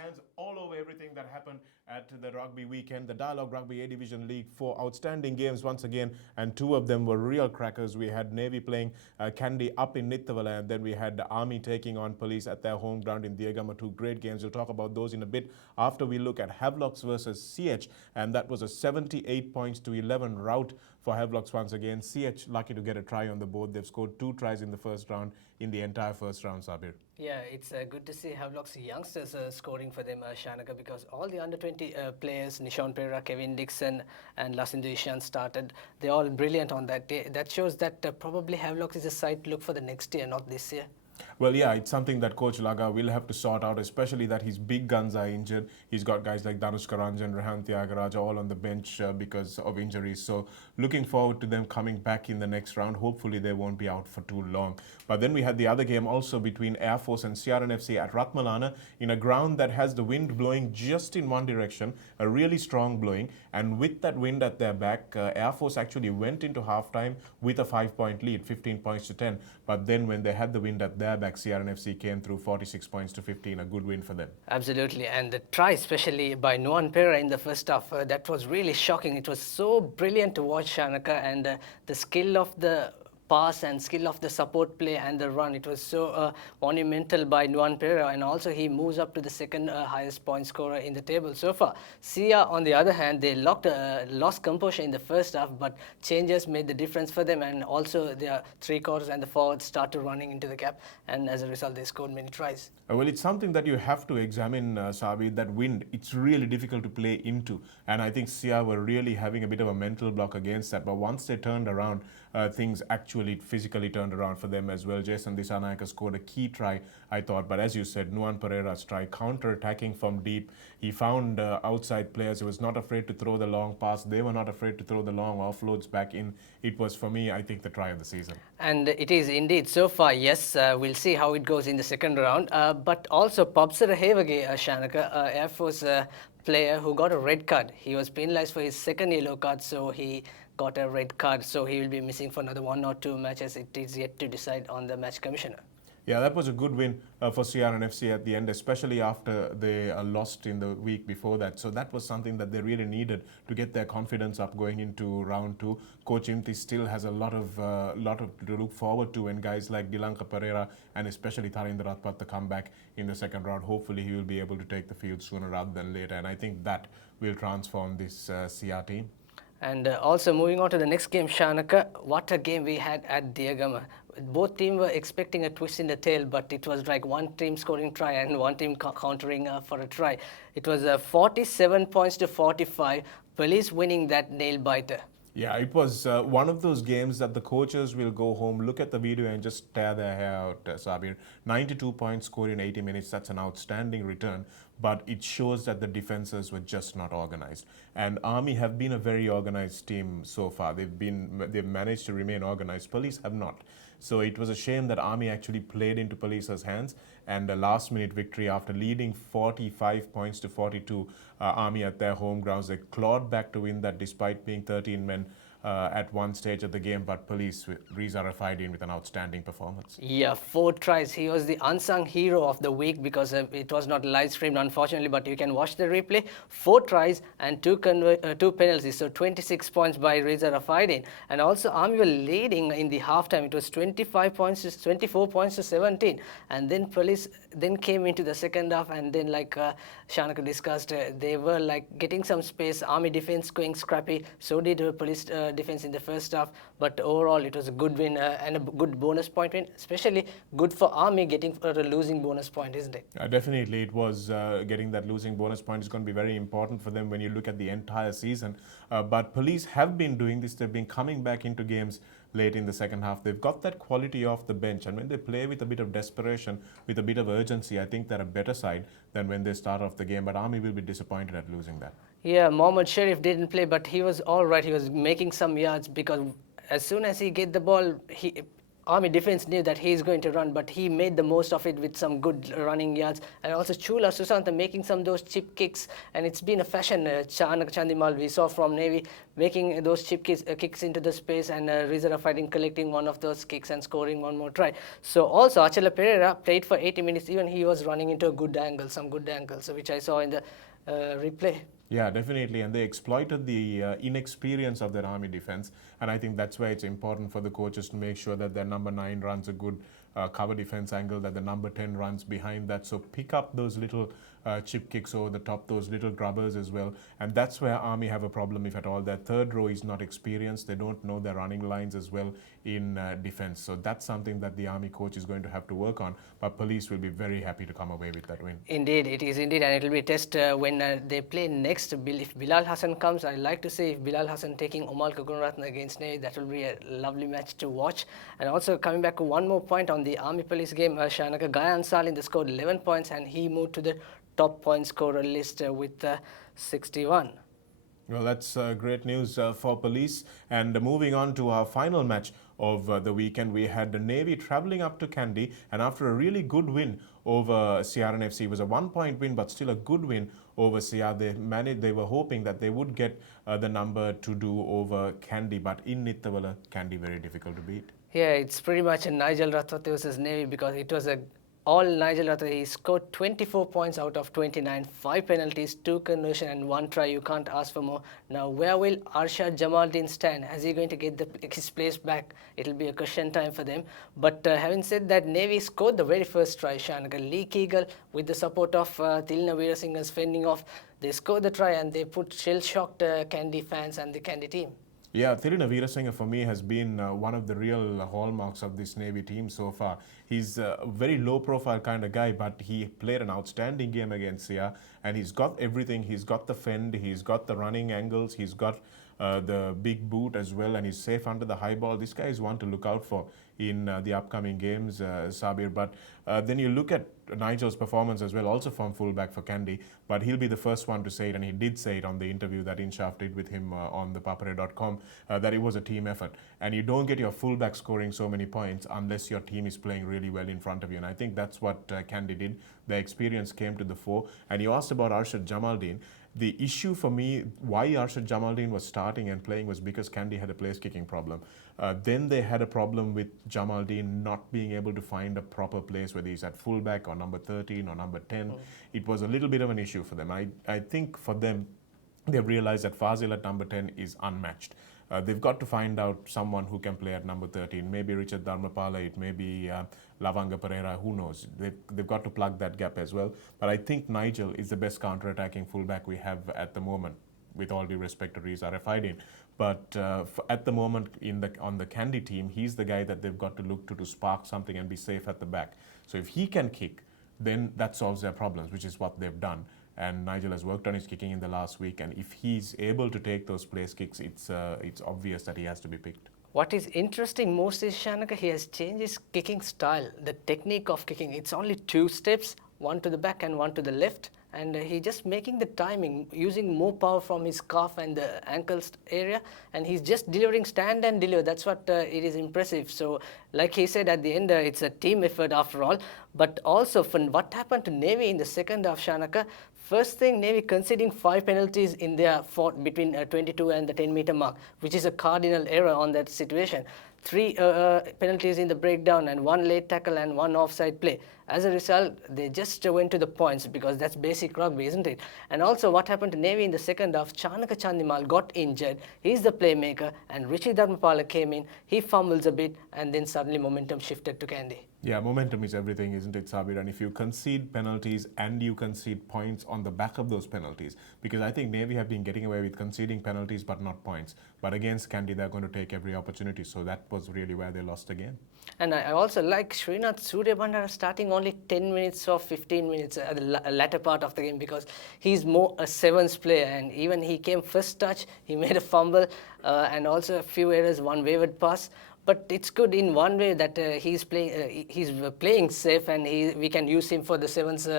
hands all over everything that happened at the rugby weekend, the Dialogue Rugby A Division League. Four outstanding games once again, and two of them were real crackers. We had Navy playing Kandy up in Nithavala, and then we had the Army taking on Police at their home ground in Diagama. Two great games. We'll talk about those in a bit after we look at Havelocks versus CH, and that was a 78 points to 11 rout for Havelocks once again. CH lucky to get a try on the board. They've scored 2 tries in the first round, in the entire first round, Sabir. Yeah, it's good to see Havelock's youngsters scoring for them, Shanaka, because all the under-20 players, Nishon Pereira, Kevin Dixon and Lasindu Ishan started. They're all brilliant on that day. That shows that probably Havelock is a side to look for the next year, not this year. Well, yeah, it's something that Coach Laga will have to sort out, especially that his big guns are injured. He's got guys like Danush Karanjan, Rehan Tyagaraja all on the bench because of injuries. So looking forward to them coming back in the next round. Hopefully they won't be out for too long. But then we had the other game also between Air Force and CRNFC at Ratmalana in a ground that has the wind blowing just in one direction, a really strong blowing. And with that wind at their back, Air Force actually went into halftime with a 5-point lead, 15 points to 10. But then when they had the wind at their back, CRNFC came through 46 points to 15, a good win for them. Absolutely, and the try especially by Nuan Pereira in the first half, that was really shocking. It was so brilliant to watch, Shanaka, and the skill of the pass and skill of the support play and the run. It was so monumental by Nuan Pereira, and also he moves up to the second highest point scorer in the table so far. Sia, on the other hand, they lost composure in the first half, but changes made the difference for them, and also their three quarters and the forwards started running into the gap, and as a result they scored many tries. Well, it's something that you have to examine, Sabi, that wind. It's really difficult to play into, and I think Sia were really having a bit of a mental block against that, but once they turned around, things actually physically turned around for them as well. Jason Disanayaka scored a key try, I thought, but as you said, Nuan Pereira's try, counter-attacking from deep. He found outside players. He was not afraid to throw the long pass. They were not afraid to throw the long offloads back in. It was, for me, I think, the try of the season. And it is indeed so far, yes. We'll see how it goes in the second round. But also, Pabsara Hevage, Shanaka, Air Force player who got a red card. He was penalized for his second yellow card, so he got a red card. So he will be missing for another 1 or 2 matches. It is yet to decide on the match commissioner. Yeah, that was a good win for CRNFC at the end, especially after they lost in the week before that. So that was something that they really needed to get their confidence up going into round 2. Coach Imti still has a lot of to look forward to, and guys like Dilanka Pereira and especially Tharindra Ratpat come back in the second round. Hopefully he will be able to take the field sooner rather than later, and I think that will transform this CR team. And also moving on to the next game, Shanaka, what a game we had at Diagama. Both teams were expecting a twist in the tail, but it was like one team scoring try and one team countering for a try. It was 47 points to 45, Police winning that nail-biter. Yeah, it was one of those games that the coaches will go home, look at the video and just tear their hair out, Sabir. 92 points scored in 80 minutes, that's an outstanding return, but it shows that the defenses were just not organized. And Army have been a very organized team so far. They've managed to remain organized. Police have not. So it was a shame that Army actually played into Police's hands, and a last-minute victory after leading 45 points to 42. Army at their home grounds, they clawed back to win that despite being 13 men at one stage of the game, but Police Reza Rafaidin with an outstanding performance. Yeah, 4 tries. He was the unsung hero of the week because it was not live streamed, unfortunately, but you can watch the replay. 4 tries and 2 penalties, so 26 points by Reza Rafaidin. And also Army were leading in the halftime. It was 24 points to 17, and then Police then came into the second half, and then like Shanaka discussed, they were like getting some space. Army defense going scrappy, so did Police defense in the first half, but overall it was a good win and a good bonus point win, especially good for Army getting a losing bonus point, isn't it? Definitely it was. Getting that losing bonus point is going to be very important for them when you look at the entire season, but Police have been doing this. They've been coming back into games late in the second half. They've got that quality off the bench, and when they play with a bit of desperation, with a bit of urgency, I think they're a better side than when they start off the game, but Army will be disappointed at losing that. Yeah, Mohammad Sharif didn't play, but he was all right. He was making some yards because as soon as he get the ball, Army defense knew that he is going to run, but he made the most of it with some good running yards. And also Chula Susantha making some of those chip kicks, and it's been a fashion. Chanak Chandimal we saw from Navy making those chip kicks into the space, and Rizara fighting collecting one of those kicks and scoring one more try. So also Achala Pereira played for 80 minutes. Even he was running into a good angle, some good angles, which I saw in the replay. Yeah, definitely. And they exploited the inexperience of their Army defense. And I think that's why it's important for the coaches to make sure that their number 9 runs a good cover defense angle, that the number 10 runs behind that. So pick up those little chip kicks over the top, those little grubbers as well. And that's where Army have a problem, if at all. Their third row is not experienced. They don't know their running lines as well in defense. So that's something that the Army coach is going to have to work on. But Police will be very happy to come away with that win. Indeed, it is indeed, and it will be a test when they play next. If Bilal Hassan comes, I like to see if Bilal Hassan taking Omal Kagunratna against Navy. That will be a lovely match to watch. And also coming back to one more point on the Army Police game, Shanaka Guy Ansali scored 11 points, and he moved to the top point scorer list with 61. Well, that's great news for Police. And moving on to our final match of the weekend, we had the Navy travelling up to Kandy, and after a really good win over CRN FC, it was a 1-point win, but still a good win over CR. They were hoping that they would get the number to do over Kandy, but in Nittawala, Kandy very difficult to beat. Yeah, it's pretty much a Nigel Rathwate versus Navy, because it was a all Nigel Rathwate. He scored 24 points out of 29, 5 penalties, 2 conversion and 1 try. You can't ask for more. Now, where will Arshad Jamaldeen stand? Is he going to get his place back? It'll be a question time for them. But having said that, Navy scored the very first try. Shanaka Lee Keegal, with the support of Tilna Veerasinghe's fending off, they scored the try, and they put shell-shocked Kandy fans and the Kandy team. Yeah, Thirina Veerasinghe for me has been one of the real hallmarks of this Navy team so far. He's a very low-profile kind of guy, but he played an outstanding game against Sia, and he's got everything. He's got the fend, he's got the running angles, he's got the big boot as well, and he's safe under the high ball. This guy is one to look out for in the upcoming games, Sabir. But then you look at Nigel's performance as well, also from fullback for Kandy, but he'll be the first one to say it, and he did say it on the interview that Inshaf did with him on ThePapare.com, that it was a team effort. And you don't get your fullback scoring so many points unless your team is playing really well in front of you. And I think that's what Kandy did. The experience came to the fore. And you asked about Arshad Jamaldeen. The issue for me, why Arshad Jamaldeen was starting and playing, was because Kandy had a place-kicking problem. Then they had a problem with Jamaldeen not being able to find a proper place, whether he's at fullback or number 13 or number 10. It was a little bit of an issue for them. I think for them, they've realized that Fazil at number 10 is unmatched. They've got to find out someone who can play at number 13. Maybe Richard Dharmapala, it may be Lavanga Pereira, who knows. They've got to plug that gap as well. But I think Nigel is the best counter-attacking fullback we have at the moment, with all due respect to Riza Refaidin. But at the moment on the Kandy team, he's the guy that they've got to look to spark something and be safe at the back. So if he can kick, then that solves their problems, which is what they've done. And Nigel has worked on his kicking in the last week, and if he's able to take those place kicks, it's obvious that he has to be picked. What is interesting most is Shanaka, he has changed his kicking style, the technique of kicking. It's only 2 steps, one to the back and one to the left. And he just making the timing, using more power from his calf and the ankles area, and he's just delivering stand and deliver. That's what it is impressive. So like he said at the end, it's a team effort after all. But also from what happened to Navy in the second half, Shanaka, first thing, Navy conceding 5 penalties in their fought between 22 and the 10-meter mark, which is a cardinal error on that situation. 3 penalties in the breakdown and 1 late tackle and 1 offside play. As a result, they just went to the points, because that's basic rugby, isn't it? And also what happened to Navy in the second half, Chanaka Chandimal got injured. He's the playmaker, and Richie Dharmapala came in. He fumbles a bit, and then suddenly momentum shifted to Kandy. Yeah, momentum is everything, isn't it, Sabir? And if you concede penalties and you concede points on the back of those penalties, because I think Navy have been getting away with conceding penalties but not points. But against Kandy, they're going to take every opportunity. So that was really where they lost again. And I also like Srinath Suryabandara starting only 10 minutes or 15 minutes at the latter part of the game, because he's more a sevens player, and even he came first touch, he made a fumble and also a few errors, 1 wayward pass. But it's good in one way that he's playing safe, and we can use him for the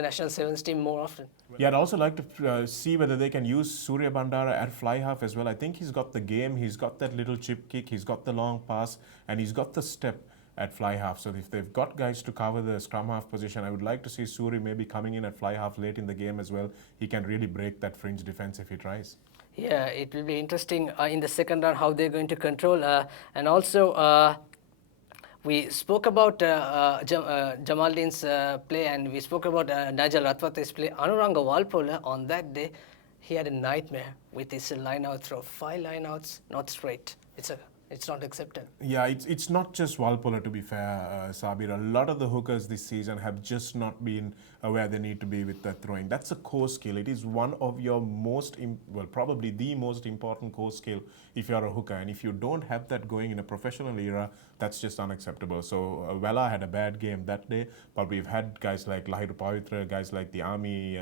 national sevens team more often. Yeah, I'd also like to see whether they can use Surya Bandara at fly half as well. I think he's got the game, he's got that little chip kick, he's got the long pass, and he's got the step. at fly half. So if they've got guys to cover the scrum half position, I would like to see Suri maybe coming in at fly half late in the game as well. He can really break that fringe defense if he tries. Yeah, it will be interesting in the second round how they're going to control. And also, we spoke about Jamaldin's play, and we spoke about Nigel Ratwate's play. Anuranga Walpola, on that day, he had a nightmare with his line-out throw. 5 line-outs, not straight. It's not accepted. Yeah, it's not just Walpola, to be fair, Sabir. A lot of the hookers this season have just not been where they need to be with their throwing. That's a core skill. It is one of your probably the most important core skill if you're a hooker. And if you don't have that going in a professional era, that's just unacceptable. So Vela had a bad game that day, but we've had guys like Lahiru Pavitra, guys like the Army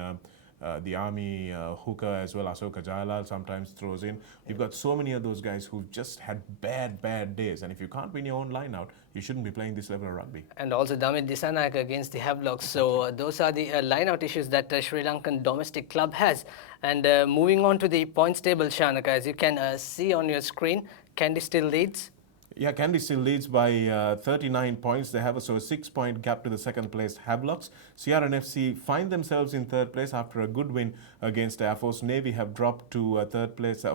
hooker as well, Asoka Jailal sometimes throws in. We've got so many of those guys who've just had bad days. And if you can't win your own line out, you shouldn't be playing this level of rugby. And also Damit Disanayak against the Havelocks. So those are the line-out issues that Sri Lankan domestic club has. And moving on to the points table, Shanaka, as you can see on your screen, Kandy still leads. Yeah, Kandy still leads by 39 points. They have a 6-point gap to the second place Havelocks. CRNFC find themselves in third place after a good win against Air Force. Navy have dropped to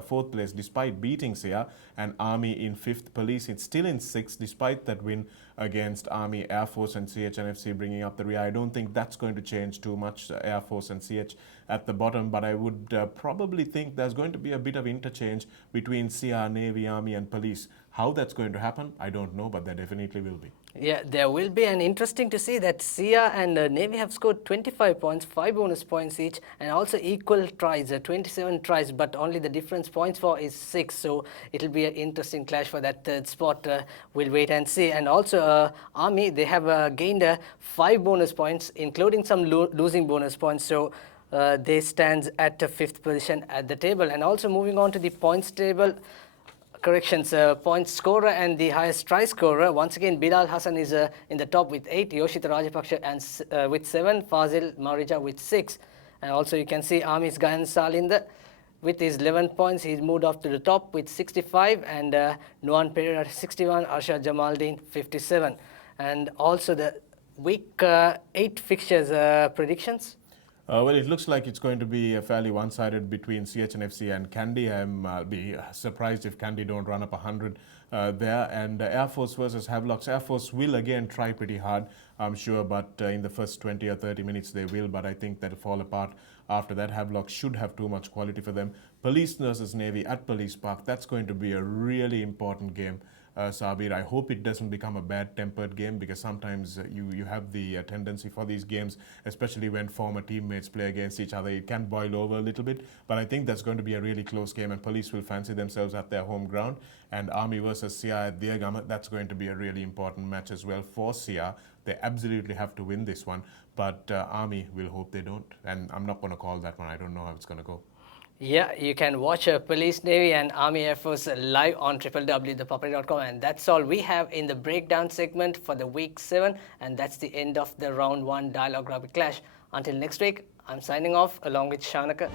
fourth place despite beating CR. And Army in fifth. Police is still in sixth despite that win against Army, Air Force and CHNFC bringing up the rear. I don't think that's going to change too much, Air Force and CH at the bottom, but I would probably think there's going to be a bit of interchange between CR, Navy, Army and Police. How that's going to happen, I don't know, but there definitely will be. Yeah, there will be, and interesting to see that Sia and Navy have scored 25 points, 5 bonus points each, and also equal tries, 27 tries, but only the difference points for is 6. So it'll be an interesting clash for that third spot. We'll wait and see. And also Army, they have gained 5 bonus points, including some losing bonus points. So they stand at the 5th position at the table. And also moving on to the points table. Corrections, point scorer and the highest try scorer. Once again, Bilal Hassan is in the top with 8, Yoshita Rajapaksha and with 7, Fazil Marija with 6. And also you can see Army's Gayan Salinder with his 11 points. He's moved up to the top with 65, and Nuan Pereira 61, Arshad Jamaldin 57. And also the week 8 fixtures predictions. Well, it looks like it's going to be fairly one-sided between CHNFC and Kandy. I'll be surprised if Kandy don't run up 100 there. And Air Force versus Havelocks. Air Force will again try pretty hard, I'm sure, but in the first 20 or 30 minutes they will. But I think that'll fall apart after that. Havelocks should have too much quality for them. Police versus Navy at Police Park. That's going to be a really important game. Sabir, I hope it doesn't become a bad-tempered game, because sometimes you have the tendency for these games, especially when former teammates play against each other, it can boil over a little bit. But I think that's going to be a really close game, and Police will fancy themselves at their home ground. And Army versus Sia at Diagama, that's going to be a really important match as well for Sia. They absolutely have to win this one, but Army will hope they don't. And I'm not going to call that one. I don't know how it's going to go. Yeah, you can watch Police, Navy and Army Air Force live on www.thepapare.com, and that's all we have in the breakdown segment for the week 7, and that's the end of the round 1 Dialogue Rugby Clash. Until next week, I'm signing off along with Shanaka.